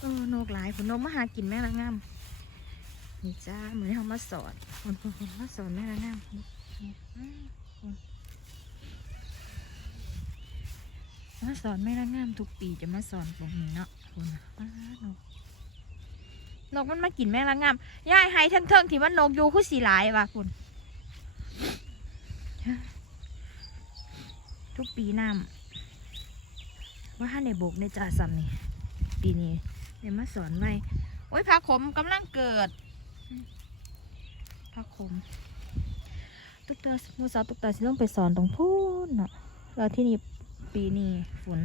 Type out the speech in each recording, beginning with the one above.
เออนกหลายผลนกมาหากินแม่ละงามนี่จ้าเหมือนเขามาสอนคนคนคนมาสอนแม่ละงามมาสอนแม่ละงามทุกปีจะมาสอนพวกนี้เนาะคนน่ะอ้านกนกมันมากินแม่ละงามยายให้ทั้งเทิงที่มันนกอยู่คือสีหลายว่ะคุณทุกปีน้ำว่าถ้าในโบกในจ่าซ้ำนี่ปีนี้ ดี๋ยวมาสอนไว้โอ้ยผักขมกำลังเกิดผักขม ตุ๊กตามูสาวตุ๊กตาสิต้องไปสอนตรงพูนเนาะแล้วที่นี่ปีนี้ฝน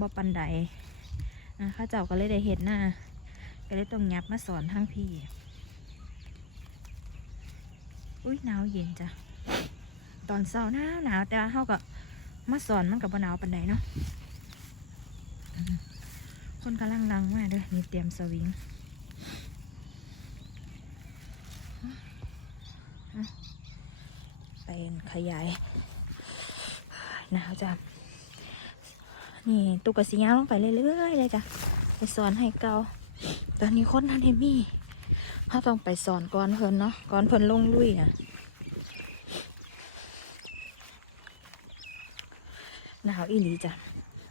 บ่ปันใดอะข้าเจ้าก็เลยได้เห็ดหน้าก็เลยต้องยับมาสอนทั้งพี่ อุ้ยหนาวเย็นจ้ะ ตอนเช้าหนาวหนาวแต่ว่าเขาก็มาสอนมันกับบ่หนาวปันใดเนาะ คนกำลังดังมากเด้อนี่เตรียมสวิงเป็นขยายหนาวจ้ะนี่ตุกกระสียาลงไปเรื่อยๆเลยจ้ะไปสอนให้เกาตอนนี้คนทันเอมี่เขาต้องไปสอนก่อนเพิ่นเนาะก่อนเพิ่นลงลุยอะหนาวอีหลีจ้ะ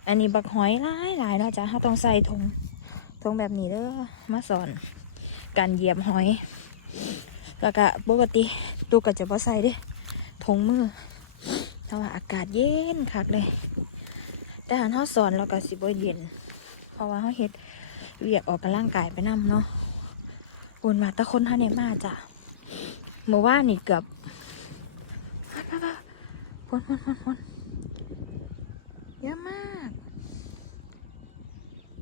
อันนี้บักหอยหลายหลายเนาะจ้ะเขาต้องใส่ถุงถุงแบบนี้เด้อมาสอนการเหยียบหอย แล้วก็ปกติตูก็จะบ่ใส่เด้ถุงมือแต่ว่าอากาศเย็นคักเลย แต่หันเขาสอนเราก็สิบ่เย็น เพราะว่าเขาเฮ็ดเวียกออกกำลังกายไปนำเนาะอุ่นว่าตะคนท่านเนี่ยมาจ้ะเมื่อว่านนี่เกือบพนพนพนพน เยอะมาก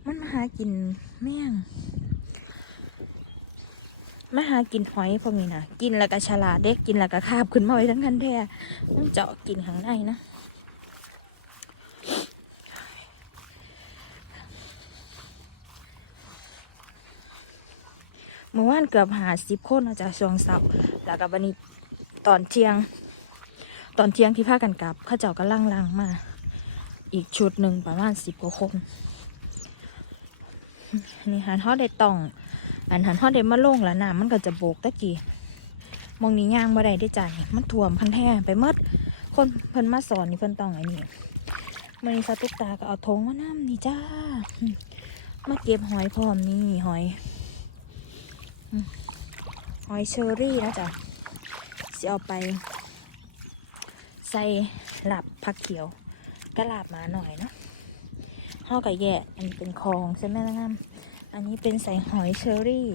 มันมาหากินแม่งมาหากินหอยพวกนี้นะกินแล้วก็ฉลาดเด็กกินแล้วก็คาบขึ้นมาไว้ทั้งคันแท้ต้องเจาะกินข้างในนะเมื่อวานเกือบหาสิบคนนาะจากช่วงเสาร์แล้วก็วันนี้ตอนเที่ยง ตอนเที่ยงที่พากันกลับข้าเจ้าก็ล่างลังๆมา อีกชุดหนึ่งประมาณสิบกว่าคนนี่หันทอดได้ต้อง อันหันทอดได้มาลงแล้วน้ำมันก็จะโบกตะกี้มองนี้ย่างบ่ได้ได้จ้ะนี่มันท่วมพันแท้ไปหมดคนเพิ่นมาสอนนี่เพิ่นต้องไอ้นี่มันนี้สาตุกตาก็เอาทงมาน้ำนี่จ้า มาเก็บหอยพร้อมนี่หอย หอยเชอรี่นะจ๊ะสิเอาไป ใส่หลับผักเขียว กระลาบมาหน่อยเนาะห่อกับแย่อันนี้เป็นคองใช่ไหมล่ะงามอันนี้เป็นใส่หอยเชอรี่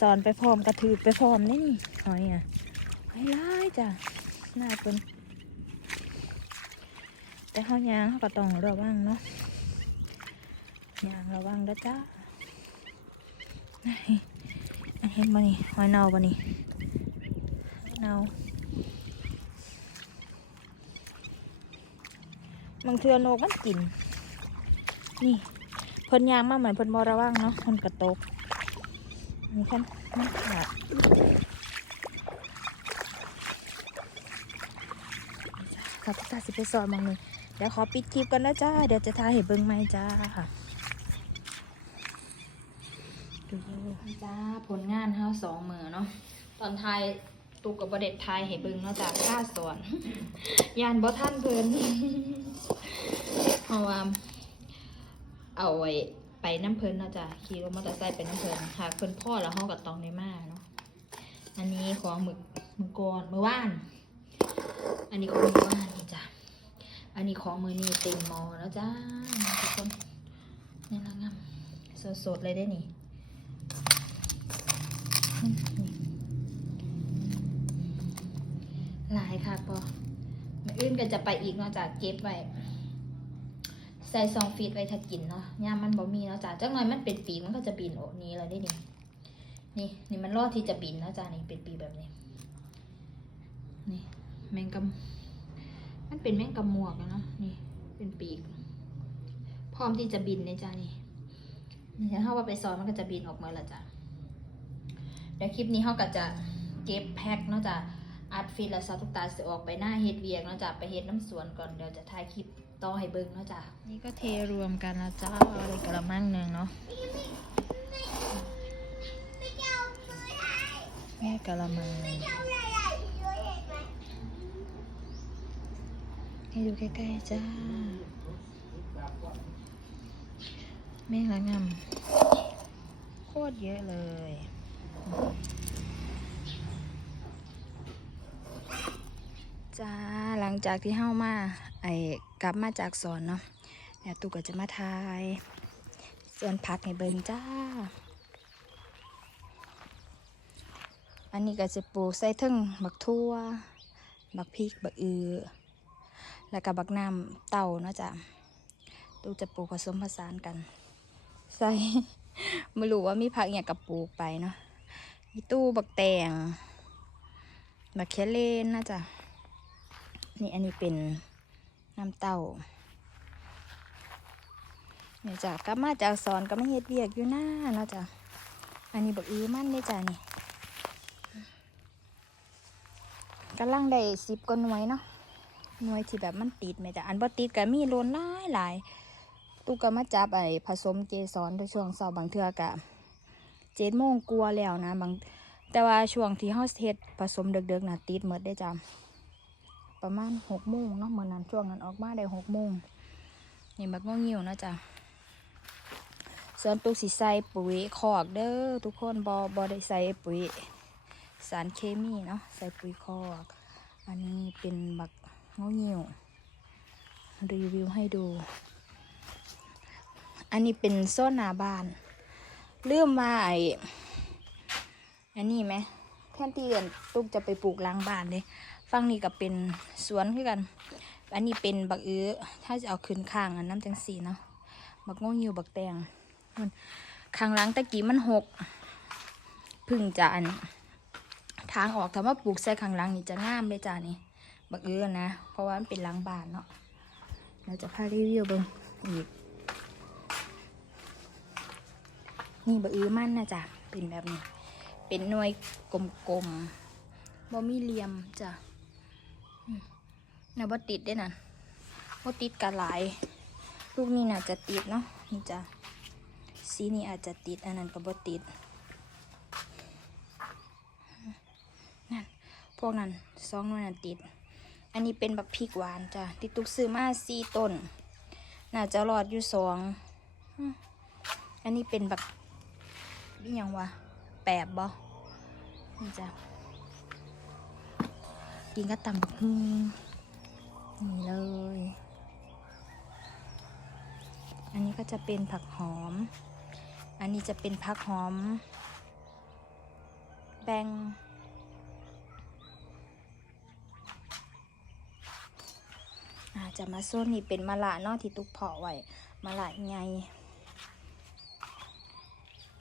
สอนไปพร้อมกระถือไปพร้อมนี่นี่หอยอะหอยร้ายจ้ะน่าเป็นแต่เขายางเขาก็ต้องระวังเนาะยางระวังนะจ้านี่อันเห็นมานี่หอยเน่าปะนี่เน่า บางเทือนกมันกิน นี่เพิ่นยางมาเหมือนเพิ่นบระวังเนาะมันกระตกนี่คันมันขาดขอบตาสิไปสอนมองหนึ่งเดี๋ยวขอปิดคลิปกันนะจ้า เดี๋ยวจะทายให้เบิ่งไหมจ้าดูจ้าผลงานเฮาสองมือเนาะตอนทาย ตูกับบเด็ดทายให้เบิ่งเนาะจ้าค่าสอนยานบ่ท่านเพิ่นเพราะว่าเอาไว้ไปน้ำเพลินเนาะจ้ะขี่รถมอเตอร์ไซค์ไปน้ำเพลินหากเพิ่นพ่อแล้วห้องกับตองในมาเนาะอันนี้ของหมึกมึกกอนมือว่าน อันนี้ของมือว่านนี่จ้ะอันนี้ของมือนี่เต็มมอแล้วจ้าทุกคนนี่ละงามสดๆเลยได้นี่ หลายค่ะปอมื่ออื่นก็จะไปอีกเนาะจ้ะเก็บไว้ใส่ซองฟีดไว้ถ้ากินเนาะยามมันบ่มีเนาะจ้ะจังหน่อยมันเป็นปีกมันก็จะบินโอ้นี้แล้วได้นี่นี่นี่มันรอดที่จะบินเนาะจ้ะนี่เป็นปีกแบบนี้ นี่แมงกำมันเป็นแมงกำมวกเนาะนี่ เป็นปีก พร้อมที่จะบินเนี่ยจ้ะนี่นี่ถ้าว่าไปสอนมันก็จะบินออกมาละจ้ะเดี๋ยวคลิปนี้เขาก็จะเก็บแพ็คเนาะจ้ะ อัดฟีดแล้วซาตุกตาสิออกไปหน้าเฮ็ดเวียกเนาะจ้ะไปเฮ็ดน้ำสวนก่อนเดี๋ยวจะถ่ายคลิปต่อให้เบิ่งเนาะจ้ะนี่ก็เทรวมกันนะจ้าเลยกระมังหนึ่งเนาะนี่กระมังให้ดูใกล้ๆจ้า แม่งละงำโคตรเยอะเลย จ้าหลังจากที่เฮ้ามาไอ้กลับมาจากสอนเนาะเดี๋ยวตุกก็จะมาทายส่วนผักให้เบิ่งจ้า อันนี้ก็จะปลูกใส่ทึ่งบักทั่ว บักพริก บักอือ แล้วก็บักน้ำเต่าเนาะจ้ะตุจะปลูกผสมผสานกัน ใส่ไม่รู้ว่ามีผักอย่างกับปลูกไปเนาะมีตู้บักแตงบักแคเลนนะจ๊ะ นี่อันนี้เป็นน้ำเต้าเนี่ยจ้ะกลับมาจากสอนก็ไม่เฮ็ดเวียกอยู่หน้าเนาะจ้ะอันนี้บักอือมันเนี่จ้ะนี่กำลังได้สิบกว่าหน่วยเนาะหน่วยที่แบบมันติดไหมจ้ะอันบ่ติดก็มีโลนหลายหลายตู้ก็มาจับไอ้ผสมเกสรในช่วงเสาร์บางเทื่อกะเจ็ดโมงกลัวแล้วนะบางแต่ว่าช่วงที่เฮาเฮ็ดผสมเด็กๆนะติดหมดได้จ้ะ ประมาณหกโมงเนาะเหมือนั้นช่วงนั้นออกมาได้หกโมงนี่บักงองิ้วนะจ้ะส่วนตุกสีใส่ปุ๋ยคอกเด้อทุกคนบอบอได้ใส่ปุ๋ยสารเคมีเนาะใส่ปุ๋ยคอก อันนี้เป็นบักงองิ้วรีวิวให้ดู อันนี้เป็นโซนหนาบานลืมมาไออันนี้ไหมแทนที่อื่นตุกจะไปปลูกล้างบ้านเลย ฝั่งนี้ก็เป็นสวนคือกัน อันนี้เป็นบักเอื้อถ้าจะเอาขึ้นข้างอันน้ำจังสีเนาะบักโง่ยิวบักแตงมันข้างหลังตะกี้มันหกพึ่งจะอันทางออกถ้าว่าปลูกใส่ข้างหลังนี่จะงามเลยจ้านี่บักเอื้อนะ เพราะว่ามันเป็นหลังบานเนาะเราจะพารีวิวเบิ่งอีกนี่บักอื้อมันนะจ้ะเป็นแบบนี้ เป็นหน่วยกลมๆบ่มีเหลี่ยมจ้ะ น่ะบ่ติดได้น่ะบ่ติดกันหลาย ลูกนี้น่าจะติดเนาะนี่จ้ะสีนี้อาจจะติด อันนั้นก็บ่ติดนั่นพวกนั้นสองนั้นติด อันนี้เป็นบักพริกหวานจ้ะที่ตุกซื้อมาสี่ต้น น่าจะรอดอยู่สองอันนี้เป็นบักนี่ยังวะแปบบ่นี่จ้ะกินก็ตำบักฮึ่งนี่เลย อันนี้ก็ จะเป็นผักหอม อันนี้จะเป็นผักหอม แบงอาจะมาโซนนี่เป็นมะละนาะที่ตุกเพาะไว้มะละไง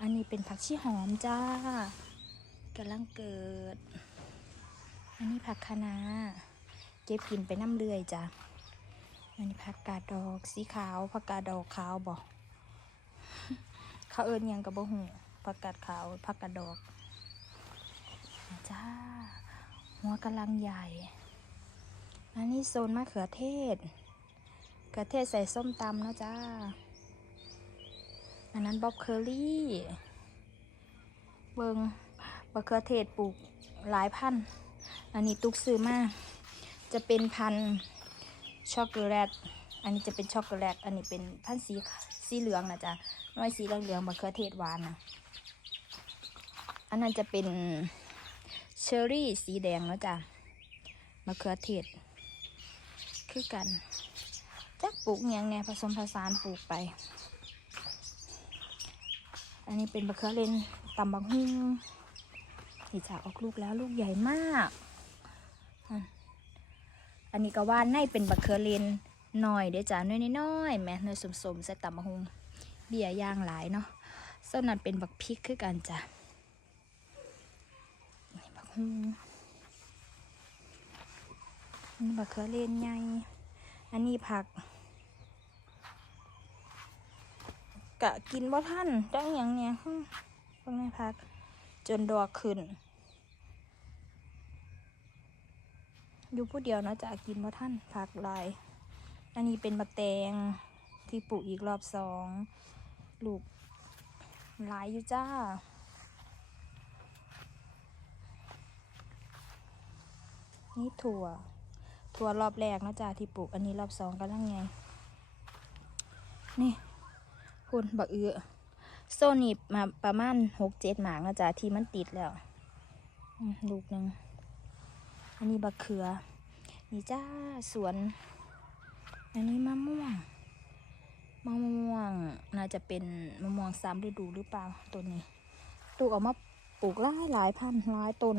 อันนี้เป็นผักชีหอมจ้ากำลังเกิด อันนี้ผักคะน้าเก็บกินไปน้ำเลื่อยจ้ะ อันนี้ผักกาดดอกสีขาวผักกาดดอกขาวบอกเขาเอิญยังกับบ่หูผักกาดขาวผักกาดดอกจ้าหัวกำลังใหญ่ อันนี้โซนมะเขือเทศเขือเทศใส่ส้มตำนะจ้า อันนั้นบ๊อบเคอรี่ เบิงมะเขือเทศปลูกหลายพันธุ์อันนี้ตุกซื้อมา จะเป็นพันธุ์ ช็อกโกแลต อันนี้จะเป็นช็อกโกแลต อันนี้เป็นพันสีสีเหลืองนะจ๊ะน้อยสีเหลืองๆมะเขือเทศหวานนะอันนั้นจะเป็นเชอร์รี่สีแดงแล้วจ้ะมะเขือเทศ คือกันจักปลูกย่างแน่ผสมผสานปลูกไป อันนี้เป็นมะเขือเลนตำบักฮุ่งนี่จะออกลูกแล้วลูกใหญ่มาก อันนี้ก็ว่านในเป็นบักเคอร์เลนหน่อยเดี๋ยวจ้าน้อยน้อยๆแหม่เนยสมๆใส่ตำมะฮุงเบี้ยย่างหลายเนาะส่วนนั้นเป็นบักพริกคือกันจ้ะนี่บักฮุงนนี้บักเคอร์เลนใหญ่อันนี้ผักกะกินบ่ท่านได้อย่างเนี้ยฮึเพิ่งให้พักจนดอกขึ้น อยู่ผู้เดียวนะจะกินว่าท่านผักลาย อันนี้เป็นบักแตงที่ปลูกอีกรอบสองลูกหลายอยู่จ้า นี่ถั่ว ถั่วรอบแรกนะจ๊ะที่ปลูกอันนี้รอบสองก็ลังไง นี่คุณบักเอือโซนิบมาประมาณหกเจ็ดหมากนะจ๊ะที่มันติดแล้ว ลูกหนึ่ง อันนี้บักเขือ นี่จ้าสวน อันนี้มะม่วง มะม่วงน่าจะเป็นมะม่วงสามฤดูหรือเปล่าต้นนี้ลูกออกมาปลูกหลายหลายพันหลายต้น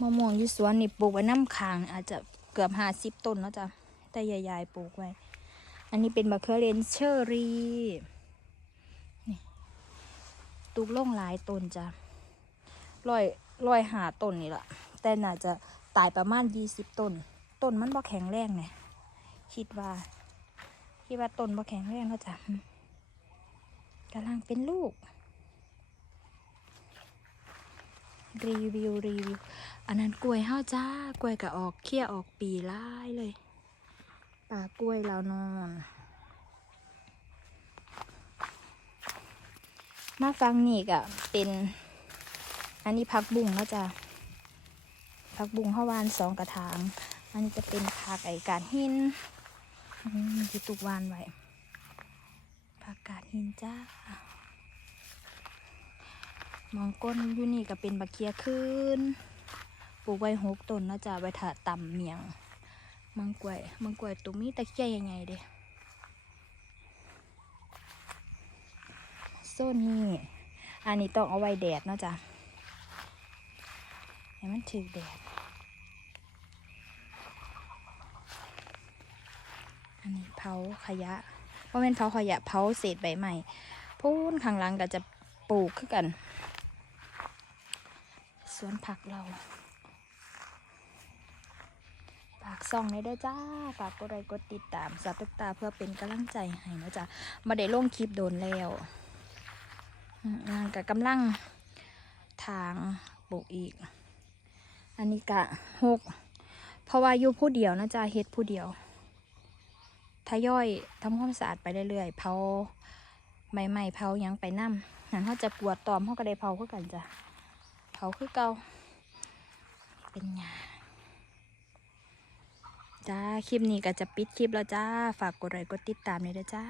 มะม่วงอยู่สวนนี่ปลูกไว้น้ำค้างอาจจะเกือบห้าสิบต้นแล้วจ้ะ แต่ใหญ่ๆปลูกไว้ อันนี้เป็นมะเขือเรนเชอรี่นี่ตูกล่งหลายต้นจ้ะร้อยร้อยหาต้นนี่แหละ แต่น่าจะตายประมาณยี่สิบต้น ต้นมันบ่แข็งแรงเนี่ยคิดว่า คิดว่าต้นบ่แข็งแรงแล้วจ้ะกำลังเป็นลูก รีวิวรีวิว อันนั้นกล้วยเฮาจ้ากล้วยก็ออกเขี้ยออกปีร้ายเลยป่ากล้วยเรานอนมาฟังนี่ก็เป็น อันนี้พักบุ้งแล้วจ้ะ พักบุ้งเฮาววานสองกระถาง อันนี้จะเป็นผักไอการหินที่ตุกวานไว้ผักกาดหินจ้ามองก้นอยู่นี่ก็เป็นบักเคียขึ้นปลูกไว้หกต้นนะจ๊ะไว้ถาต่ำเมียง มังกวยมังกวยตรงนี้ตะเคียยังไงเด้โซนนี่อันนี้ต้องเอาไว้แดดเนาะจ๊ะ ให้มันถึกแดด อันนี้เผาขยะเพราะเป็นเผาขยะเผาเศษใบไม้พูนข้างหลังก็จะปลูกขึ้นกันสวนผักเรา ฝากซ่องในด้วยจ้า ฝากกดไลค์กดติดตามสับตุกตาเพื่อเป็นกำลังใจให้นะจ๊ะมาได้ลงคลิปโดนแล้วอืมนั่นกับกำลังทางปลูกอีก อันนี้กะหกเพราะว่าอยู่ผู้เดียวนะจ๊ะเฮ็ดผู้เดียวทยอยทำความสะอาดไปเรื่อยๆ เผาใหม่ๆเผายังไปน้ำงั้นเขาจะปวดตอมเขาก็ได้เผาคือกันจ้ะเผาคือเก่าเป็นหยาจ้า คลิปนี้ก็จะปิดคลิปแล้วจ้า ฝากกดไลค์กดติดตามเลยนะจ้า